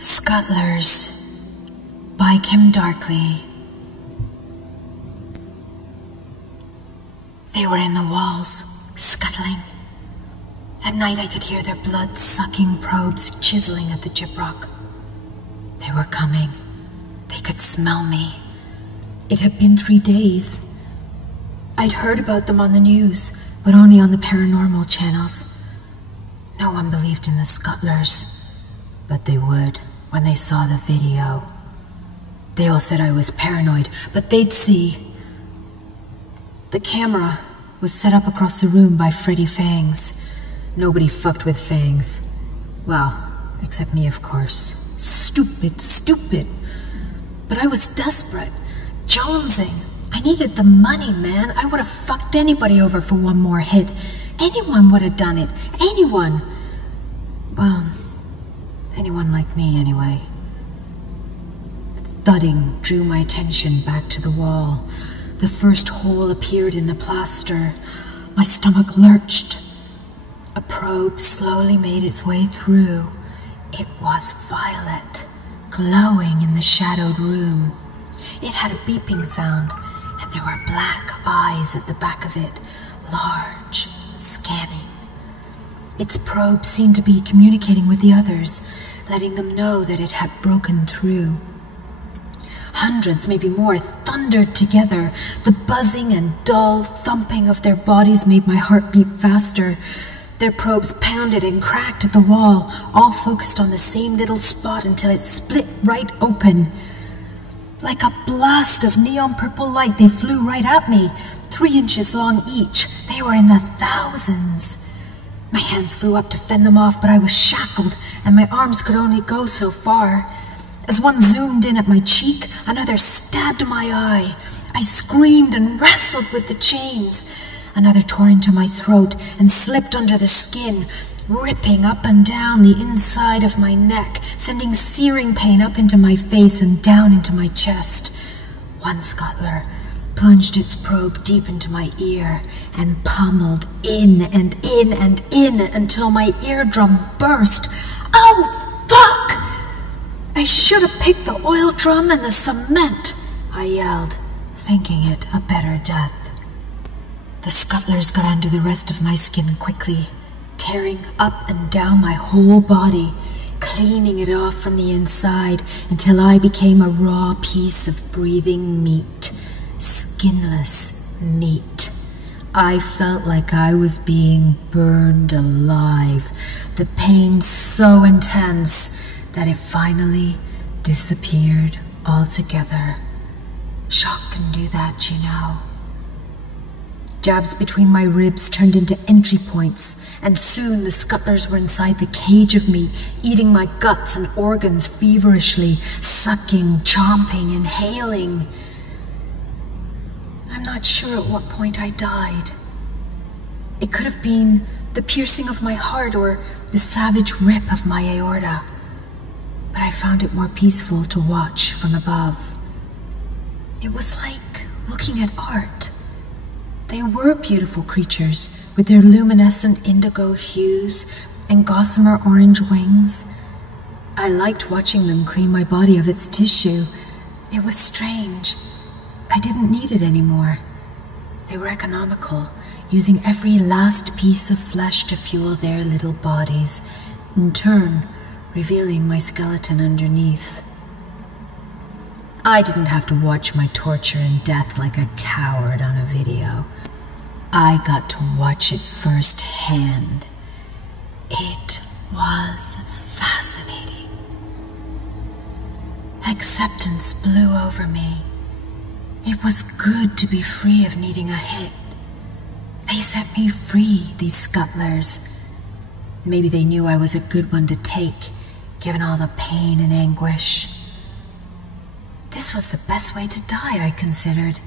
SCUTTLERS by Kym Darkly. They were in the walls, scuttling. At night I could hear their blood-sucking probes chiseling at the gyprock. They were coming. They could smell me. It had been 3 days. I'd heard about them on the news, but only on the paranormal channels. No one believed in the SCUTTLERS, but they would when they saw the video. They all said I was paranoid, but they'd see. The camera was set up across the room by Freddy Fangs. Nobody fucked with Fangs. Well, except me, of course. Stupid. But I was desperate, jonesing. I needed the money, man. I would have fucked anybody over for one more hit. Anyone would have done it. Anyone. Well, anyone like me, anyway. Thudding drew my attention back to the wall. The first hole appeared in the plaster. My stomach lurched. A probe slowly made its way through. It was violet, glowing in the shadowed room. It had a beeping sound, and there were black eyes at the back of it, large, scanning. Its probe seemed to be communicating with the others, letting them know that it had broken through. Hundreds, maybe more, thundered together. The buzzing and dull thumping of their bodies made my heart beat faster. Their probes pounded and cracked at the wall, all focused on the same little spot until it split right open. Like a blast of neon purple light, they flew right at me, 3 inches long each. They were in the thousands. My hands flew up to fend them off, but I was shackled, and my arms could only go so far. As one zoomed in at my cheek, another stabbed my eye. I screamed and wrestled with the chains. Another tore into my throat and slipped under the skin, ripping up and down the inside of my neck, sending searing pain up into my face and down into my chest. One SCUTTLER plunged its probe deep into my ear and pummeled in and in and in until my eardrum burst. Oh, fuck! I should have picked the oil drum and the cement, I yelled, thinking it a better death. The SCUTTLERS got under the rest of my skin quickly, tearing up and down my whole body, cleaning it off from the inside until I became a raw piece of breathing meat, skinless meat. I felt like I was being burned alive, the pain so intense that it finally disappeared altogether. Shock can do that, you know. Jabs between my ribs turned into entry points, and soon the SCUTTLERS were inside the cage of me, eating my guts and organs feverishly, sucking, chomping, inhaling. I'm not sure at what point I died. It could have been the piercing of my heart or the savage rip of my aorta, but I found it more peaceful to watch from above. It was like looking at art. They were beautiful creatures, with their luminescent indigo hues and gossamer orange wings. I liked watching them clean my body of its tissue. It was strange. I didn't need it anymore. They were economical, using every last piece of flesh to fuel their little bodies, in turn revealing my skeleton underneath. I didn't have to watch my torture and death like a coward on a video. I got to watch it firsthand. It was fascinating. Acceptance blew over me. It was good to be free of needing a hit. They set me free, these SCUTTLERS. Maybe they knew I was a good one to take, given all the pain and anguish. This was the best way to die, I considered.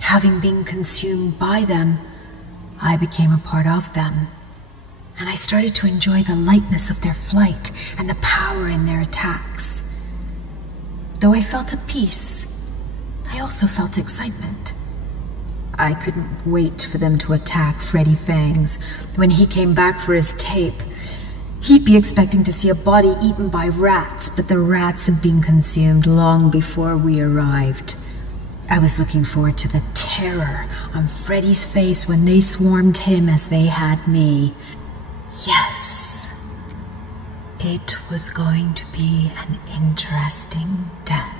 Having been consumed by them, I became a part of them, and I started to enjoy the lightness of their flight and the power in their attacks. Though I felt a peace, I also felt excitement. I couldn't wait for them to attack Freddy Fangs when he came back for his tape. He'd be expecting to see a body eaten by rats, but the rats had been consumed long before we arrived. I was looking forward to the terror on Freddy's face when they swarmed him as they had me. Yes, it was going to be an interesting death.